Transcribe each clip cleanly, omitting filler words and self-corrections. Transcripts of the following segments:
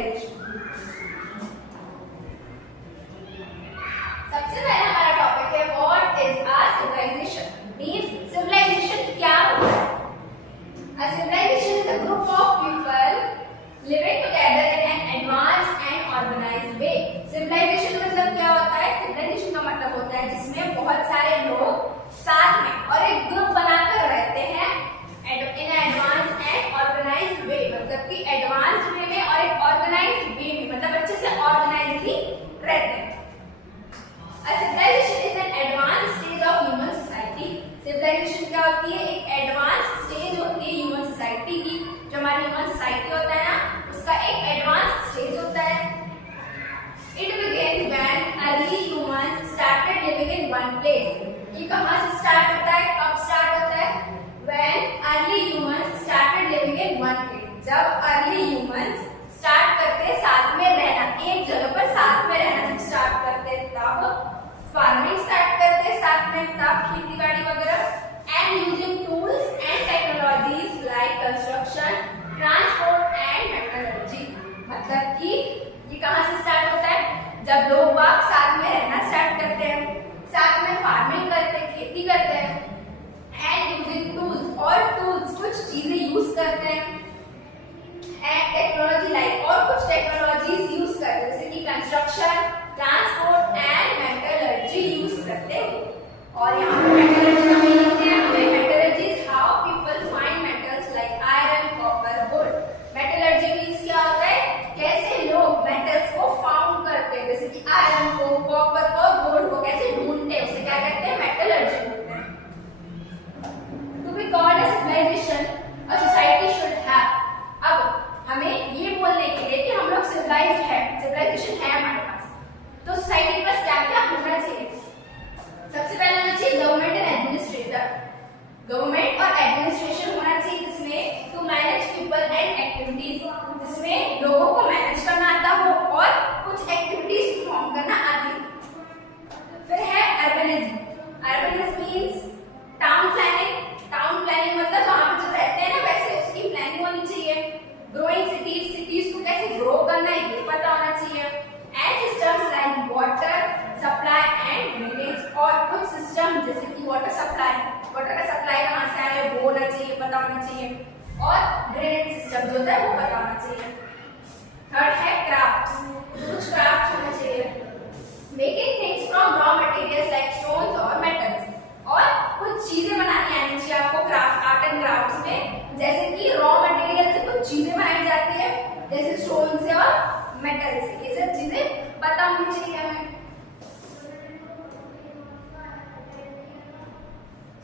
Civilisation. सबसे पहला हमारा टॉपिक है what is a civilisation. Means civilisation क्या होता है? A civilisation is a group of people living together in an advanced and organised way. Civilisation मतलब क्या होता है? सिविलाइजेशन का मतलब होता है जिसमें बहुत सारे लोग साथ में और एक ग्रुप बनाकर रहते हैं इन एडवांस एंड ऑर्गेनाइज्ड वे, मतलब कि एडवांस्ड वे में और एक ऑर्गेनाइज्ड वे में, मतलब अच्छे से ऑर्गेनाइजली रहते हैं। A civilization is an advanced stage of human society. Civilization क्या होती है? एक एडवांस स्टेज होती है ह्यूमन सोसाइटी की। जो हमारी ह्यूमन सोसाइटी होता है ना, उसका एक एडवांस स्टेज होता है। It began when early humans started living in one place. ये कहाँ से स्टार्ट होता है? कब स्टार्ट होता है? When early humans started living in one place. जब early humans स्टार्ट करते साथ में रहना, एक जगह पर साथ में रहना जब स्टार्ट करते, तब फार्मिंग स्टार्ट करते साथ में, तब खेती बाड़ी वगैरह, and using tools and technologies like construction, transport and metallurgy. मतलब कि ये कहाँ से स्टार्ट होता है? जब लोग बाग साथ में रहना स्टार्ट करते हैं, साथ में फार्मिंग करते हैं, खेती करते हैं, एंड यूजिंग टूल्स, और टूल्स कुछ चीजें यूज करते हैं, एंड टेक्नोलॉजी लाइक, और कुछ टेक्नोलॉजीज यूज करते हैं जैसे कि construction, transport and metallurgy use करते हैं। और यहाँ पे मेटलर्जी का मीनिंग क्या है? Metallurgy is how people find metals like iron, copper, gold. Metallurgy means क्या होता है? कैसे लोग मेटल्स को फाउंड करते हैं, जैसे कि आयरन को, कॉपर को, गोल्ड को कैसे ढूंढते हैं, उसे क्या कहते हैं? मेटलर्जी बोलते हैं। To be called a civilization a society should have. अब हमें ये बोलने के लिए कि हम लोग सिविलाइज्ड है, सिविलाइजेशन है हमारे पास, तो सोसाइटी के पास क्या क्या होना चाहिए? सबसे पहले होना चाहिए गवर्नमेंट एंड एडमिनिस्ट्रेटर। गवर्नमेंट और एडमिनिस्ट्रेशन होना चाहिए जिसमें to manage people and activities, जिसमें लोगों को मैनेज करना आता हो और कुछ एक्टिविटीज परफॉर्म करना आती हो। फिर है urbanism. Urbanism means town planning. Town planning मतलब जहाँ पे जो रहते हैं ना वैसे उसकी प्लानिंग होनी चाहिए। ग्रोइंग सिटीज, सिटीज को कैसे ग्रो करना है ये पता होना चाहिए। And systems like water supply and drainage, और कुछ सिस्टम जैसे कि वाटर सप्लाई, वाटर का सप्लाई कहाँ से आ रहा है वो होना चाहिए, पता होना चाहिए, और ड्रेनेज सिस्टम जो होता है वो पता होना चाहिए। थर्ड है क्राफ्ट, कुछ क्राफ्ट होना चाहिए, making things from raw materials like stones और मेटल्स, और कुछ चीजें बनानी आनी चाहिए आपको क्राफ्ट, आर्ट एंड क्राफ्ट्स में, जैसे कि रॉ मटेरियल से कुछ चीजें बनाई जाती है जैसे स्टोन से और मेटल से, ये सब चीजें पता होनी चाहिए हमें।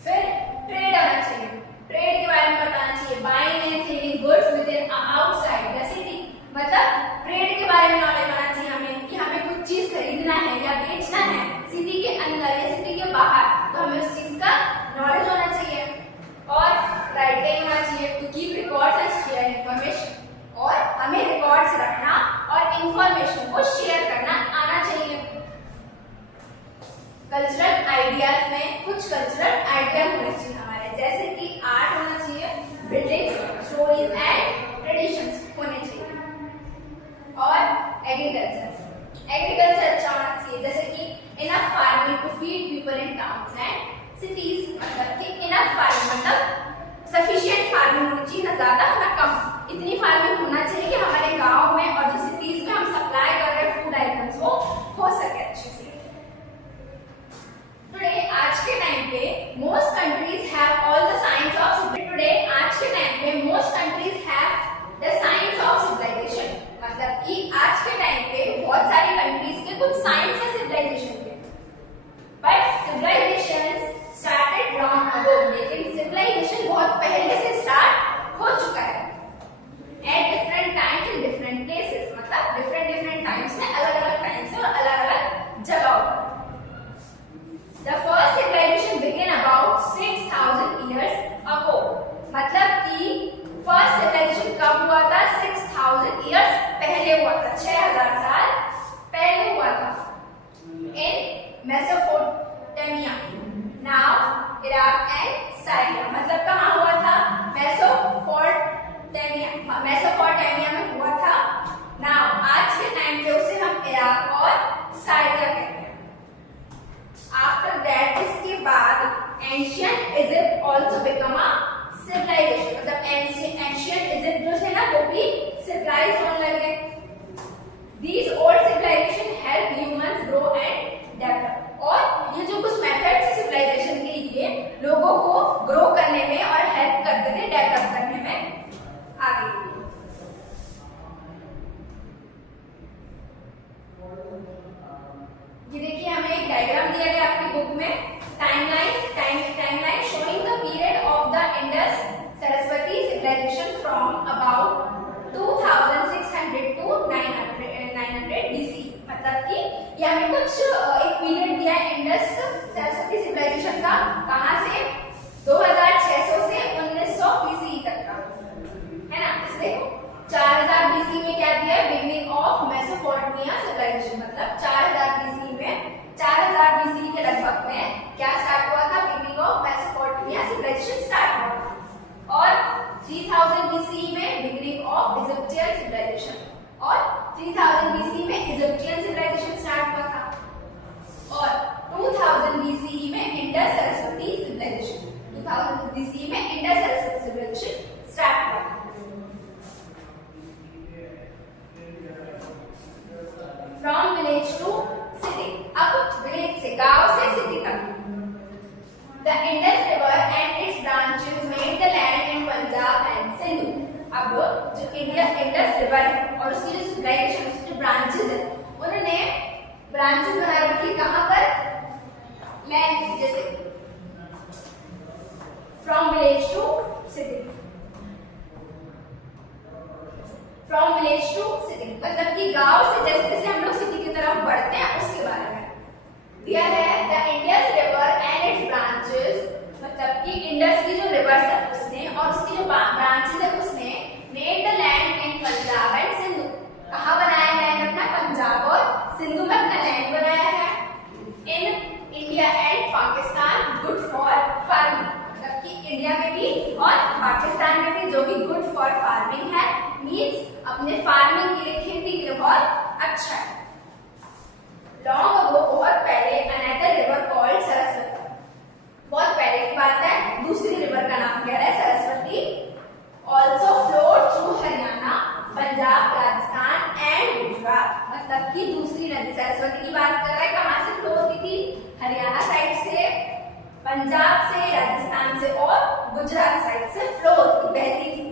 फिर ट्रेड आना चाहिए, ट्रेड के बारे में बताना चाहिए। Buying and selling goods with in outside the city, मतलब ट्रेड के बारे में नॉलेज होना चाहिए हमें कि हमें कुछ चीज खरीदना है या बेचना है सिटी के अंदर या सिटी के बाहर, तो हमें उस चीज का नॉलेज होना चाहिए। और राइटिंग होना चाहिए to keep records and share information, और हमें रिकॉर्ड्स रखना और इंफॉर्मेशन को शेयर करना आना चाहिए। कल्चरल आइडियाज में कुछ कल्चरल आइडिया होने चाहिए हमारे, जैसे कि आर्ट होना चाहिए, बिल्डिंग, स्टोरीज एंड ट्रेडिशंस होने चाहिए। और एग्रीकल्चर, एग्रीकल्चर अच्छा होना चाहिए, जैसे कि enough farming to feed people in towns and cities, मतलब कि इनफ फार्मिंग मतलब सफिशिएंट फार्मिंग होनी चाहिए, ना ज्यादा ना कम, इतनी फार्मिंग होना चाहिए कि हमारे गांव में और जो सिटीज में हम सप्लाई कर रहे हैं फूड आइटम्स वो हो सके अच्छे से। टुडे आज के टाइम पे most countries have all the science of, today आज के टाइम पे most countries have the science of civilization, मतलब कि आज के टाइम पे बहुत सारी कंट्रीज के कुछ साइंस है सिविलाइजेशन के, but civilization started long ago, लेकिन सिविलाइजेशन बहुत पहले से स्टार्ट हो चुका है at different times in different मतलब कि ये हमें कुछ एक पीरियड दिया है इंडस सरस्वती सिविलाइजेशन का, कहाँ से 2600 से 1900 BCE तक का, है ना। इस देखो 4000 BCE में क्या दिया है, बिगिनिंग ऑफ मेसोपोटामिया सिविलाइजेशन, मतलब 4000 BCE में 4000 BCE के लगभग में क्या स्टार्ट हुआ था, beginning of Mesopotamia civilization start हुआ था। और 3000 BCE में बिगिनिंग ऑफ इजिप्शियन सिविलाइजेशन, और 3000 BCE में इजिप्शियन सिविलाइजेशन स्टार्ट हुआ था, और 2000 BCE में इंडस सरस्वती सिविलाइजेशन, 2000 BCE में इंडस सरस्वती सिविलाइजेशन स्टार्ट हुआ था। फ्रॉम विलेज टू सिटी, अब विलेज से, गांव से सिटी तक। The Indus River and its branches made the land in Punjab and Sindhu. अब जो इंडस रिवर है और उसकी जो सिविलाइजेशन, उसके जो ब्रांचेस है, उन्होंने ब्रांचेस बना रखी कहाँ पर, लैंड, जैसे from village to city, from village to city, मतलब कि गांव से जैसे जैसे हम लोग सिटी की तरफ बढ़ते हैं उसके बारे में दिया है। The Indus river and it's branches, मतलब कि इंडस की जो रिवर है उसने और उसकी जो ब्रांचेस है उसने made the land in Punjab and Sindhu, कहाँ बनाया है लैंड अपना, पंजाब और सिंधु में अपना लैंड बनाया है। In India and Pakistan good for farming, मतलब कि इंडिया में भी और पाकिस्तान में भी जो भी गुड फॉर फार्मिंग है, मींस अपने फार्मिंग के लिए, खेती के लिए बहुत अच्छा है। लॉन्ग अगो, बहुत पहले, अनदर रिवर कॉल्ड सरस्वती, बहुत पहले की बात है, दूसरी रिवर का नाम क्या है, Saraswati, also flowed through Haryana, Punjab, Rajasthan and Gujarat, मतलब कि दूसरी नदी सरस्वती की बात कर रहे हैं, कहाँ से फ्लो होती थी, हरियाणा साइड से, पंजाब से, राजस्थान से और गुजरात साइड से फ्लो होती, बहती थी।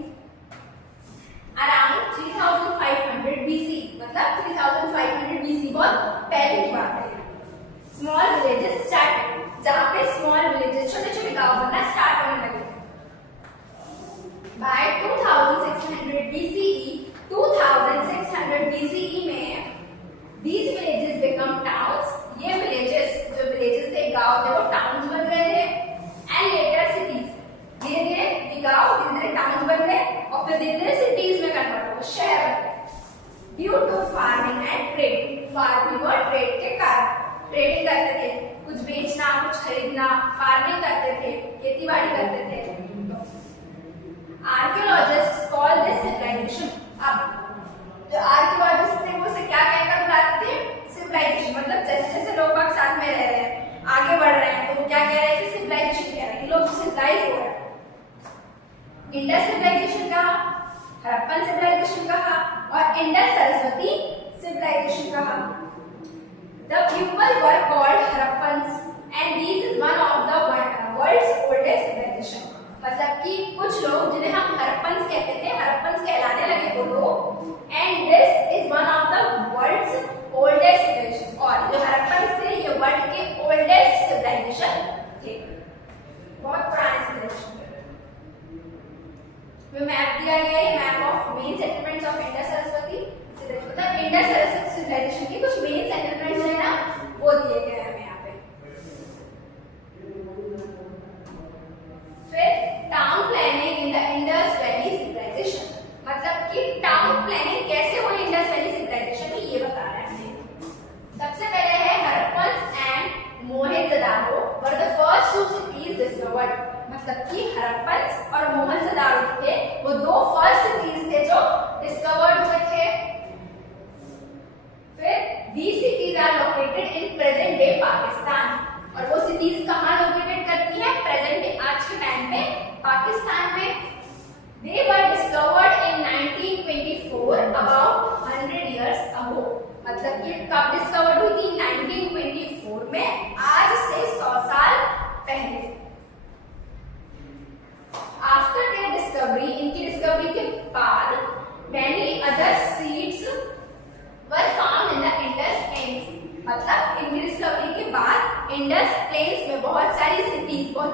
अराउंड 3500 BC, मतलब 3500 BC बहुत पहले की बात है। स्मॉल विलेजेस स्टार्ट, जहाँ पे स्मॉल विलेजेस, छोटे छोटे गांव बनना स्टार्ट होने लगे। बाय 2600 BCE, 2600 BCE में these villages become towns, ये विलेजेस, जो विलेजेस थे, गांव थे, वो टाउन्स बन गए थे, एंड लेटर सिटीज, धीरे धीरे ये गांव धीरे धीरे टाउन बन गए और फिर धीरे धीरे सिटीज में कन्वर्ट हुए, शहर बन गए। Due to farming and trade, farming और ट्रेड के कारण, ट्रेडिंग करते थे, कुछ बेचना, कुछ खरीदना, फार्मिंग करते थे, खेती बाड़ी करते थे। आर्कियोलॉजिस्ट्स कॉल दिस सिविलाइजेशन, अब जो आर्कियोलॉजिस्ट थे वो उसे क्या कहकर बुलाते थे, सिविलाइजेशन, मतलब जैसे जैसे लोग बाग साथ में रह रहे हैं, आगे बढ़ रहे हैं, तो वो क्या कह रहे हैं, सिविलाइजेशन कह रहे हैं, लोग सिविलाइज हो रहे हैं। इंडस सिविलाइजेशन कहा, हड़प्पन सिविलाइजेशन कहा और इंडस सरस्वती सिविलाइजेशन कहा। The people were called Harappans and this is one of the world's oldest civilization, मतलब कि कुछ लोग जिन्हें हम हड़प्पन्स कहते थे, हड़प्पन्स कहलाने लगे वो लोग, and this is one of the world's oldest civilization, और जो हड़प्पन्स थे ये वर्ल्ड के ओल्डेस्ट सिविलाइजेशन थे, बहुत पुराने सिविलाइजेशन। मैप दिया गया है, map of main settlements of Indus Saraswati, मतलब इंडस सरस्वती सिविलाइजेशन के कुछ मेन सेटलमेंट्स है ना, वो दिए गए हैं हमें यहाँ पे। फिर town planning in the Indus valley civilization, मतलब कि टाउन प्लानिंग कैसे हुई इंडस वैली सिविलाइजेशन में, ये बता रहे हैं हमें। सबसे पहले है Harappan and Mohenjodaro were the first two cities discovered, मतलब कि हड़प्पन और मोहनजोदारो थे वो दो फर्स्ट सिटीज थे जो डिस्कवर्ड हुए थे। फिर these cities are located in present day Pakistan, और वो सिटीज कहाँ लोकेटेड करती है, प्रेजेंट डे, आज के टाइम में पाकिस्तान में। They were discovered in 1924, about 100 years ago, मतलब कि कब डिस्कवर्ड हुई थी, 1924 में, आज से 100 साल पहले। आफ्टर देयर डिस्कवरी, इनकी डिस्कवरी के बाद, many other seeds were found in the Indus Plains, मतलब इनकी डिस्कवरी के बाद इंडस प्लेन्स में बहुत सारी सिटीज, बहुत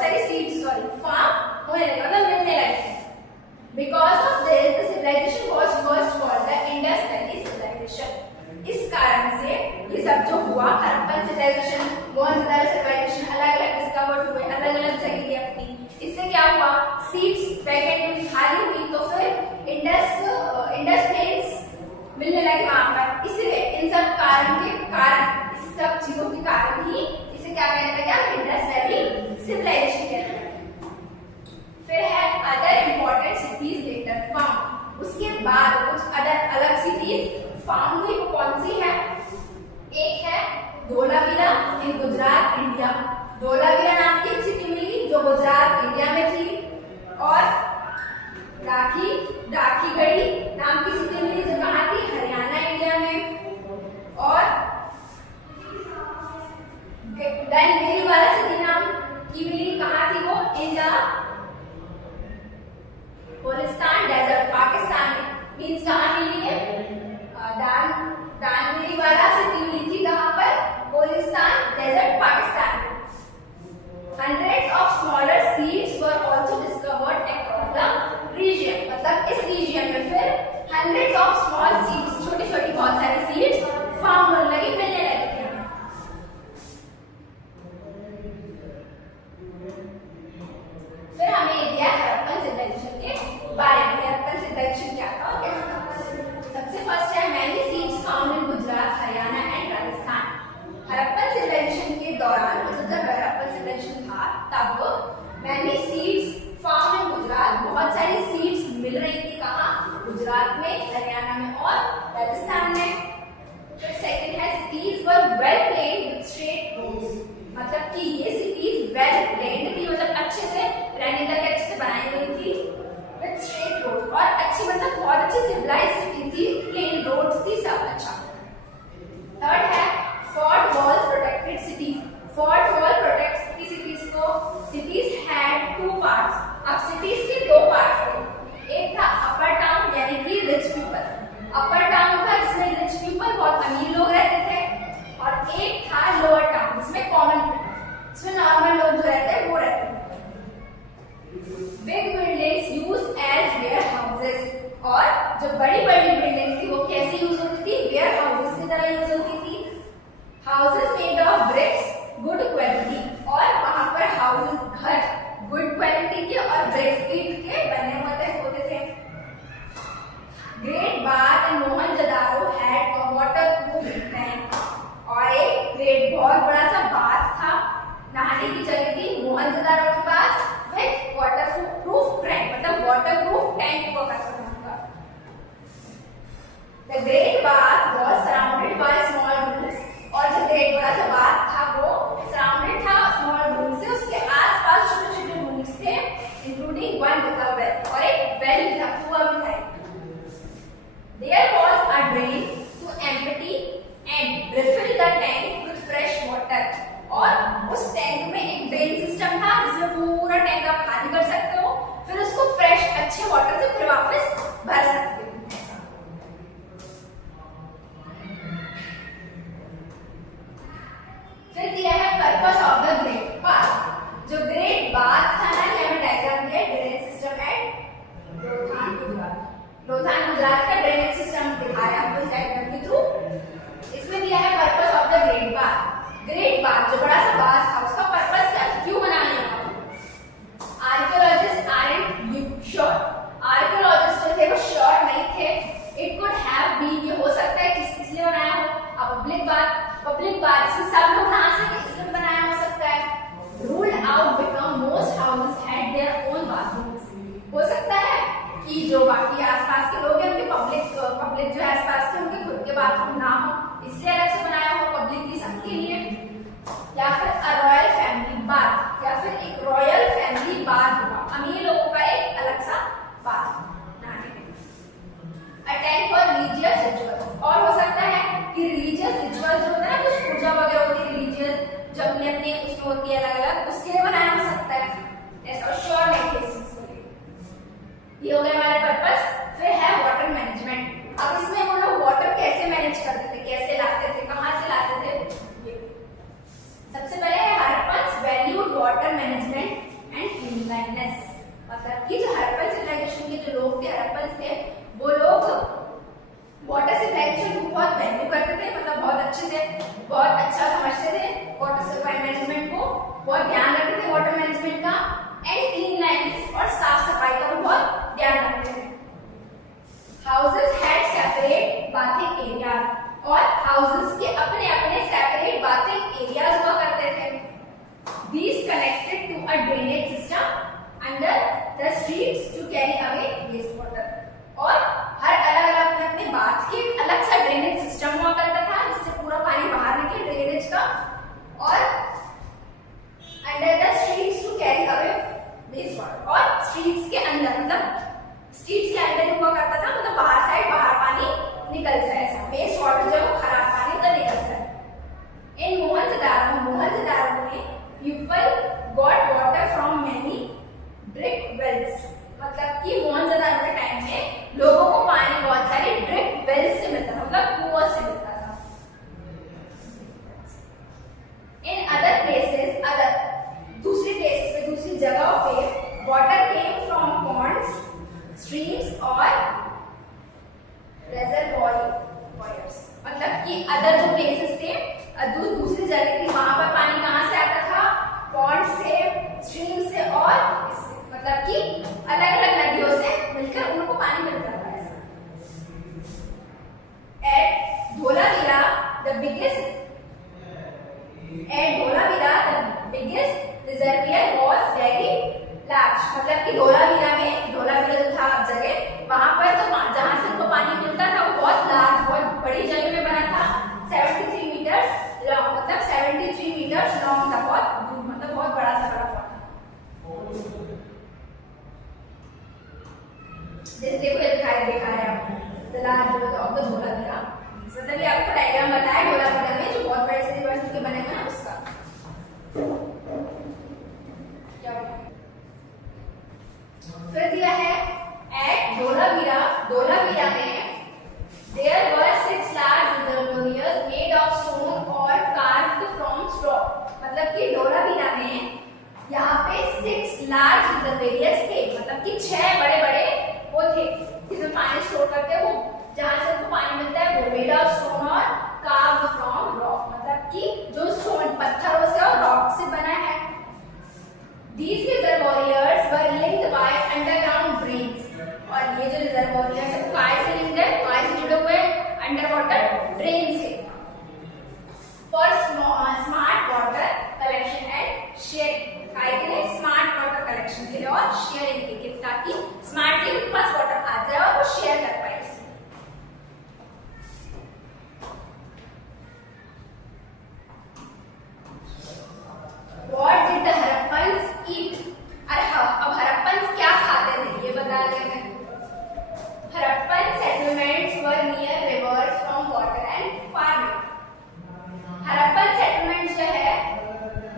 सारी सीड्स फार्म होने लगे, मतलब मिलने लगे। Because of this, the civilization was first called the Indus Valley civilization, अलग अलग सिटीज फाउंड हुई, वो कौन सी है? एक है धोलावीरा इन गुजरात इंडिया, धोलावीरा नाम की सिटी मिली जो गुजरात इंडिया में थी, और डाकीगढ़ी नाम की सिटी मिली जो कहाँ थी? हरियाणा इंडिया में, और गनवेरीवाला सिटी नाम की मिली कहाँ थी? वो इन द गोलिस्तान डेजर्ट पाकिस्तान में। मीन्स कहाँ मिली है? दानवेरीवाला सिटी मिली थी कहाँ पर? गोलिस्तान डेजर्ट पाकिस्तान में। Hundreds of smaller seeds were also discovered across the region। मतलब इस रीजन में फिर hundreds of small seeds, छोटी छोटी बहुत सारी seeds फाउंड होने लगी, मिलने लगी थी। फिर हमें ये दिया हड़प्पन सिविलाइजेशन के बारे में। हड़प्पन सिविलाइजेशन क्या था और कैसे था? सबसे फर्स्ट है many seeds found in Gujarat, Haryana and Rajasthan. Harappan civilization के दौरान, मतलब जब हड़प्पन सिविलाइजेशन था तब many seeds found in Gujarat, बहुत सारी सीड्स मिल रही थी कहाँ? गुजरात में, हरियाणा में और राजस्थान में। फिर सेकंड है cities were well planned with straight roads, मतलब कि ये सिटीज वेल प्लेन्ड थी, मतलब अच्छे से रहने के लिए अच्छे से बनाई गई थी विद स्ट्रेट रोड, और अच्छी मतलब बहुत अच्छी सिविलाइज्ड सिटी थी, प्लेन रोड्स थी, सब अच्छा। थर्ड है fort wall protected cities. Fort wall protects की सिटीज को। Cities had two parts. अब सिटीज के दो पार्ट थे, एक था अपर टाउन यानी कि रिच पीपल। अपर टाउन था जिसमें रिच पीपल बहुत अमीर लोग रहते थे, और एक था लोअर टाउन जिसमें कॉमन पीपल, जिसमें नॉर्मल लोग जो रहते हैं वो रहते थे। Big buildings used as warehouses, और जो बड़ी बड़ी बिल्डिंग्स थी वो कैसे यूज होती थी? वेयर हाउसेस की तरह यूज होती थी। Houses made of BRICS good quality, और वहां पर हाउसेस घर गुड क्वालिटी के और ब्रिक्स ईंट के बने होते थे। Great bath and Mohenjodaro had a waterproof tank, और एक ग्रेट बहुत बड़ा सा बाथ था, नहाने की जगह थी मोहनजोदारो के पास, विद वाटरप्रूफ टैंक, मतलब वाटरप्रूफ टैंक को कहते हैं। The great bath was surrounded by small rooms, और जो ग्रेट बड़ा सा बाथ था वो सराउंडेड था स्मॉल रूम से, उसके आसपास छोटे छोटे रूम्स थे, including one with a well, और एक वेल था, कुआं भी था। There was a drain to empty and refill the tank with fresh water, और उस टैंक में एक ड्रेन सिस्टम था जिसमें पूरा टैंक आप खाली कर सकते हो, फिर उसको फ्रेश अच्छे वाटर से फिर वापस भर सकते हो। फिर दिया है purpose of the great bath. जो ग्रेट बाथ था ना, यहाँ में डायग्राम दिया है drainage system at Lothal Gujarat. Lothal Gujarat का ड्रेनेज सिस्टम दिखाया आपको इस डायग्राम के थ्रू। इसमें दिया है purpose of the great bath. Great bath जो बड़ा सा बाथ था उसका पर्पस क्या था, क्यों बनाया गया? आर्कियोलॉजिस्ट आरंट श्योर, आर्कियोलॉजिस्ट जो थे वो श्योर नहीं थे। इट कुड हैव बीन, ये हो सकता है किस लिए बनाया हो? पब्लिक बाथ, पब्लिक बाथ इसमें सब लोग नहा सके इसलिए बनाया हो सकता है। Ruled out because most houses had their own bathrooms, हो सकता है कि जो बाकी आसपास के लोग हैं उनके पब्लिक जो आसपास के उनके खुद के बाथरूम ना हो, इसलिए अलग से बनाया हो पब्लिक की सबके लिए। या फिर अ रॉयल फैमिली बाथ, या फिर एक रॉयल फैमिली बाथ होगा, अमीर लोगों का एक अलग सा बाथ नहाने के लिए। अटेंड फॉर रिलीजियस रिचुअल्स, और हो सकता है कि रिलीजियस रिचुअल्स जो होता है ना, कुछ पूजा वगैरह होती है रिलीजियस, जो अपने अपने उसमें होती है अलग अलग, उसके लिए बनाया हो सकता है। ऐसा श्योर नहीं थे इस चीज को लेकर। ये हो गया हमारे पर्पस। फिर है वाटर मैनेजमेंट। अब इसमें वो लोग वाटर कैसे मैनेज करते थे, कैसे लाते थे, कहाँ से लाते थे? सबसे पहले है Harappan valued water management and cleanliness, मतलब कि जो हड़प्पन सिविलाइजेशन के जो लोग थे, हड़प्पन थे, वो लोग वाटर सिविलाइजेशन को बहुत वैल्यू करते थे, मतलब बहुत अच्छे से बहुत अच्छा समझते थे वाटर सप्लाई मैनेजमेंट को, बहुत ध्यान रखते थे वाटर मैनेजमेंट का, एंड क्लीनलीनेस और साफ सफाई का भी बहुत ध्यान रखते थे। Houses had separate bathing areas, और हाउसेस के अपने अपने सेपरेट बाथिंग एरियाज हुआ करते थे। These connected to a drainage system under the streets to carry away waste water, और हर अलग अलग अपने निकल जाए, ऐसा वेस्ट वाटर जो है वो खराब पानी तो निकल जाए। इन मोहनजोदारो में people got water from many deep wells, मतलब कि मोहनजोदारो के टाइम में लोगों को पानी बहुत सारे ड्रिप वेल्स से मिलता था, मतलब कुओं से मिलता था। इन अदर प्लेसेस, दूसरी प्लेसेस पे, दूसरी जगहों पे water came from ponds, streams और रेजर्वॉयर्स, मतलब कि अदर जो प्लेसेस थे, दूसरी जगह थी, वहां पर पानी कहां से आता था? पॉन्ड से, स्ट्रीम से और इससे, मतलब कि अलग अलग नदियों से मिलकर उनको पानी मिलता था। At Dholavira the biggest reservoir was very large, मतलब कि धोलावीरा जो था जगह, वहां पर तो जहां से उनको पानी मिलता था वो बहुत लार्ज, बहुत बड़ी जगह में बना था। 73 मीटर्स लॉन्ग, मतलब 73 मीटर्स लॉन्ग था, बहुत मतलब बहुत बड़ा सा बड़ा था। जैसे देखो ये दिखा है आपको the large of the Dholavira, मतलब ये आपको डायग्राम बताया धोलावीरा में जो बहुत बड़े से रिवर्स के बने हुए हैं उसका। फिर दिया है एट धोलावीरा में there were 6 large reservoirs made of stone or carved from straw, मतलब कि धोलावीरा में यहाँ पे 6 large reservoirs थे, मतलब कि 6 बड़े बड़े वो थे जिसमें पानी स्टोर करते हैं, वो जहाँ से उनको पानी मिलता है वो made of stone और carved from rock, मतलब कि जो स्टोन पत्थरों से और रॉक से बना है। These reservoirs were linked by underground drains, और ये जो रिजर्वोयर्स है काय से लिंक्ड है, काय से जुड़े हुए अंडर वाटर ड्रेन से। For smart water collection and sharing, काय के लिए? स्मार्ट वाटर कलेक्शन के लिए और शेयरिंग के लिए, ताकि स्मार्टली उनके पास वाटर आ जाए और वो शेयर कर पाए। What did the Harappans eat? अरे हाँ, अब हरप्पन्स क्या खाते थे ये बता रहे हैं। Harappan settlements were near rivers from water and farming. Harappan settlements जो है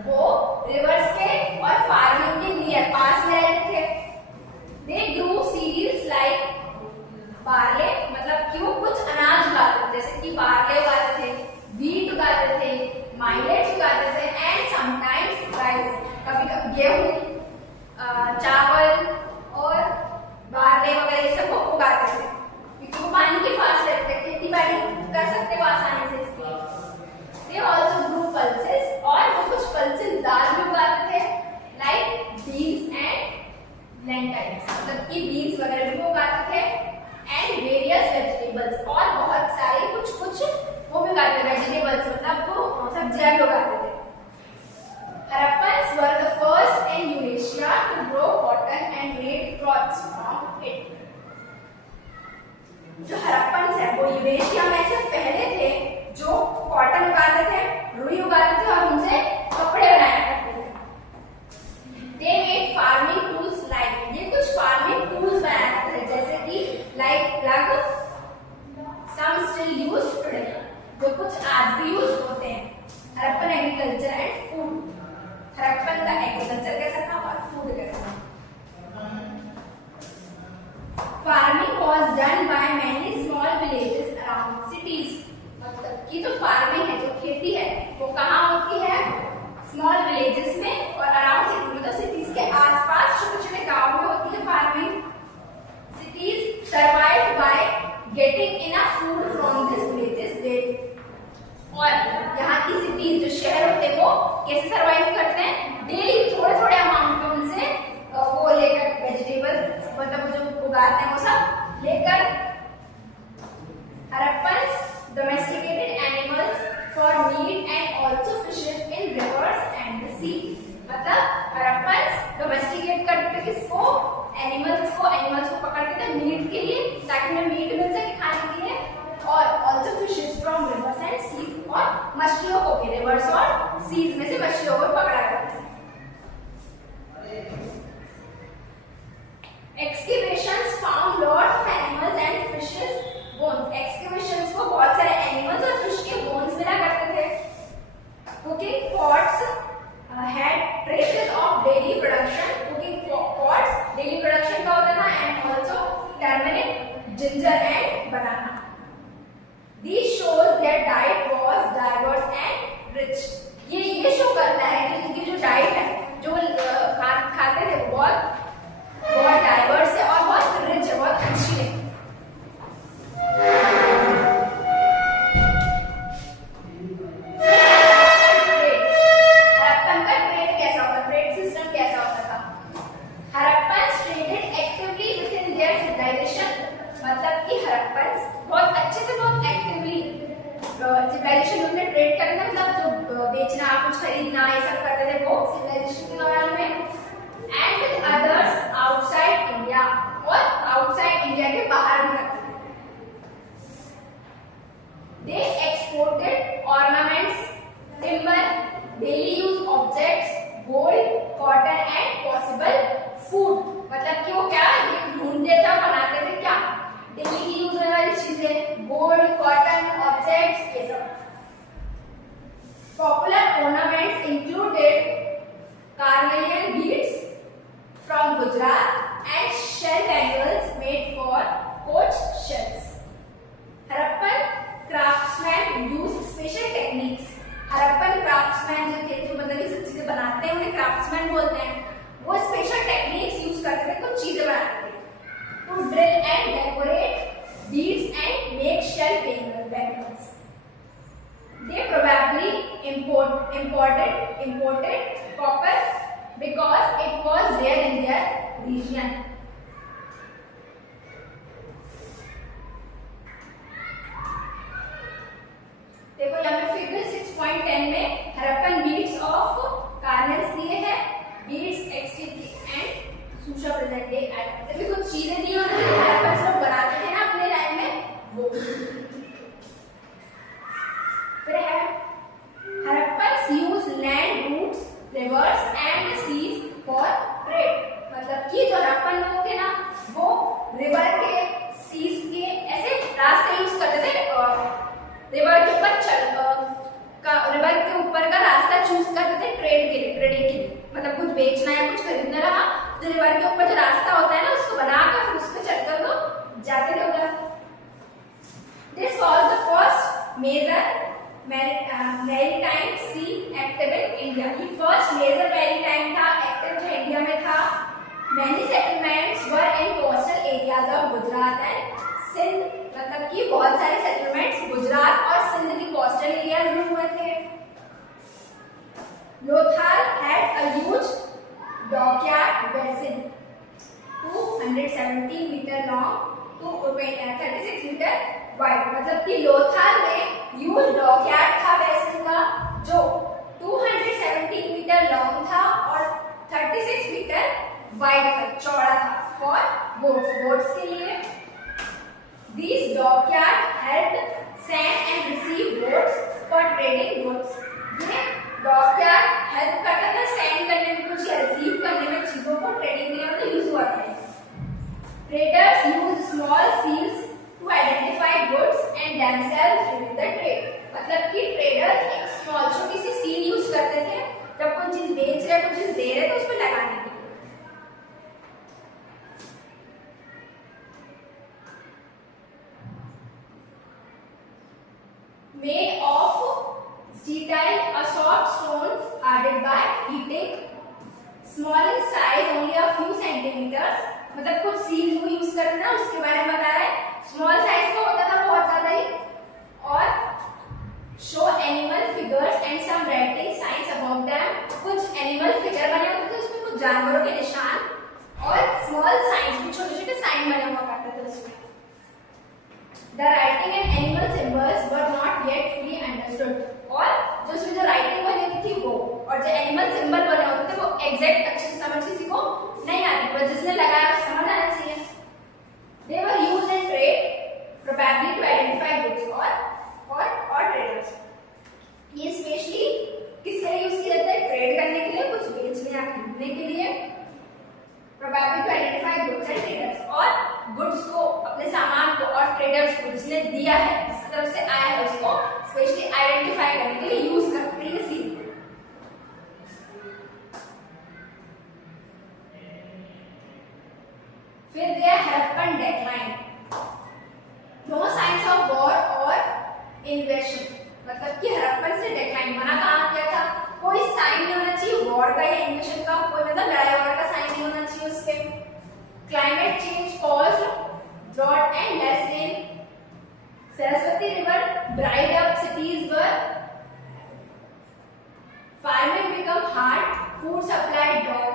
वो रिवर्स के और फार्मिंग के नियर पास में रहते थे। They grew cereals like barley, मतलब कि वो कुछ अनाज उगाते थे, जैसे कि बार्ले उगाते थे, व्हीट उगाते थे, माइलेट्स उगाते थे एंड समटाइम्स राइस, कभी गेहूं, चावल और बार्ले वगैरह ये सब वो उगाते थे, क्योंकि वो पानी के पास रहते थे, खेती बाड़ी कर सकते हो आसानी से इसलिए। They also grew pulses, और वो कुछ pulses दाल भी उगाते थे, like beans and lentils, मतलब कि beans वगैरह भी वो उगाते थे, and various vegetables, और बहुत सारे कुछ वो भी उगाते थे, वेजिटेबल्स मतलब वो सब्जियां भी उगाते थे। Harappans were the first in Eurasia to grow cotton and made cloths from it. जो हरप्पन्स है वो यूरेशिया में से पहले थे जो कॉटन उगाते थे, रुई उगाते थे और उनसे कपड़े बनाया करते थे। They made farming tools like, ये कुछ farming tools बनाया करते थे, जैसे कि like plug, some still used today, जो कुछ आज भी यूज होते हैं। Harappan agriculture and food, Harappan का एग्रीकल्चर कैसा था और फूड कैसा था। Farming was done by many small villages around cities, मतलब कि जो फार्मिंग है, जो खेती है वो कहाँ खरीदना ये सब करते थे वो सिविलाइजेशन के दौरान में। And with others outside India, और आउटसाइड इंडिया के बाहर भी करते थे। They exported ornaments, timber, daily use objects, gold, cotton and possible food. मतलब कि वो क्या ये ढूंढते थे, बनाते थे क्या, डेली की यूज होने वाली चीजें, गोल्ड, कॉटन, ऑब्जेक्ट्स, ये सब। Popular ornaments included carnelian beads from Gujarat and shell bangles made for coach shells. Harappan craftsmen use special techniques. Harappan craftsman जो थे, जो मतलब ये सब चीजें बनाते हैं, उन्हें क्राफ्ट्समैन बोलते हैं। वो स्पेशल टेक्निक्स यूज करते थे कुछ चीजें बनाने के लिए, to drill and decorate beads and make shell bangles. They probably imported copper because it was rare in their region. देखो यहाँ पे फिगर 6.10 में हरप्पन बीड्स ऑफ कार्नल्स दिए हैं, बीड्स एक्सटीटी एंड सूशा प्रेजेंट एट। तभी कुछ चीजें दी होंगी जो हरप्पन लोग बनाते थे ना अपने टाइम में, वो। फिर है Harappans use land routes, rivers and seas for trade. मतलब कि जो हरप्पन लोग थे ना, वो रिवर के, सीज के ऐसे रास्ते यूज करते थे, रिवर के ऊपर रिवर के ऊपर का रास्ता चूज करते थे ट्रेडिंग के लिए। मतलब कुछ बेचना या कुछ खरीदना रहा तो रिवर के ऊपर जो रास्ता होता है ना, उसको बनाकर फिर उस पर चलकर वो जाते थे उधर। This was the first major maritime sea active in India. ये फर्स्ट मेजर मैरीटाइम था एक्टिव जो इंडिया में था। Many settlements were in coastal areas of Gujarat and Sindh. मतलब कि बहुत सारे सेटलमेंट्स गुजरात और सिंध की कोस्टल एरियाज में हुए थे। Lothal had a huge dockyard basin 270 metre long to 36 metre wide. मतलब कि लोथाल में ह्यूज डॉकयार्ड था बेसिन का, जो 270 मीटर लॉन्ग था और 36 मीटर वाइड था, चौड़ा था, फॉर बोट्स के लिए। These dockyard helped send and receive boats for trading goods. ये dockyard help करता था send करने में कुछ या receive करने में चीजों को, ट्रेडिंग के लिए मतलब यूज हुआ था। Traders use small seals to identify goods and themselves during the trade. मतलब कि traders एक small छोटी सी seal यूज करते थे जब कोई चीज बेच रहे, कोई चीज दे रहे तो उस पर लगाने के लिए। Made of steatite, a soft stone hardened by heating, small in size, only a few centimeters. मतलब कुछ सील को यूज करते ना, उसके बारे में बता रहा है। स्मॉल साइज का होता था, बहुत ज्यादा ही, और show animal figures and some writing science about them. कुछ एनिमल फिगर बने होते थे उसमें, कुछ जानवरों के निशान और स्मॉल साइंस, कुछ छोटे छोटे साइन बने हुआ करते थे उसमें। The writing and animal symbols were not yet fully understood. और जो उसमें जो राइटिंग बनी होती थी वो, और जो एनिमल सिंबल बने होते थे वो एग्जैक्ट अच्छे से समझ किसी को नहीं आती, पर जिसने लगाया उसे समझ आना चाहिए। They were used in trade, probably to identify goods or traders. ये स्पेशली किसके लिए यूज किया जाता है? ट्रेड करने के लिए, कुछ बेचने या खरीदने के लिए। Probably to identify goods and traders, और गुड्स को, अपने सामान को, और ट्रेडर्स को जिसने दिया है, जिस तरफ से आया है, उसको स्पेशली आइडेंटिफाई करने के लिए यूज करते हैं सील। फिर दिया Harappan decline. No science of war और इन्वेशन। मतलब कि हरप्पन से डेक्लाइन बना कहाँ किया था? कोई साइन नहीं होना चाहिए वॉर का या इन्वेशन का, कोई मतलब लड़ाई वगैरह का साइन नहीं होना चाहिए उसके। Climate change caused drought and less rain. Saraswati river dried up, cities were farming become hard, food supply dropped.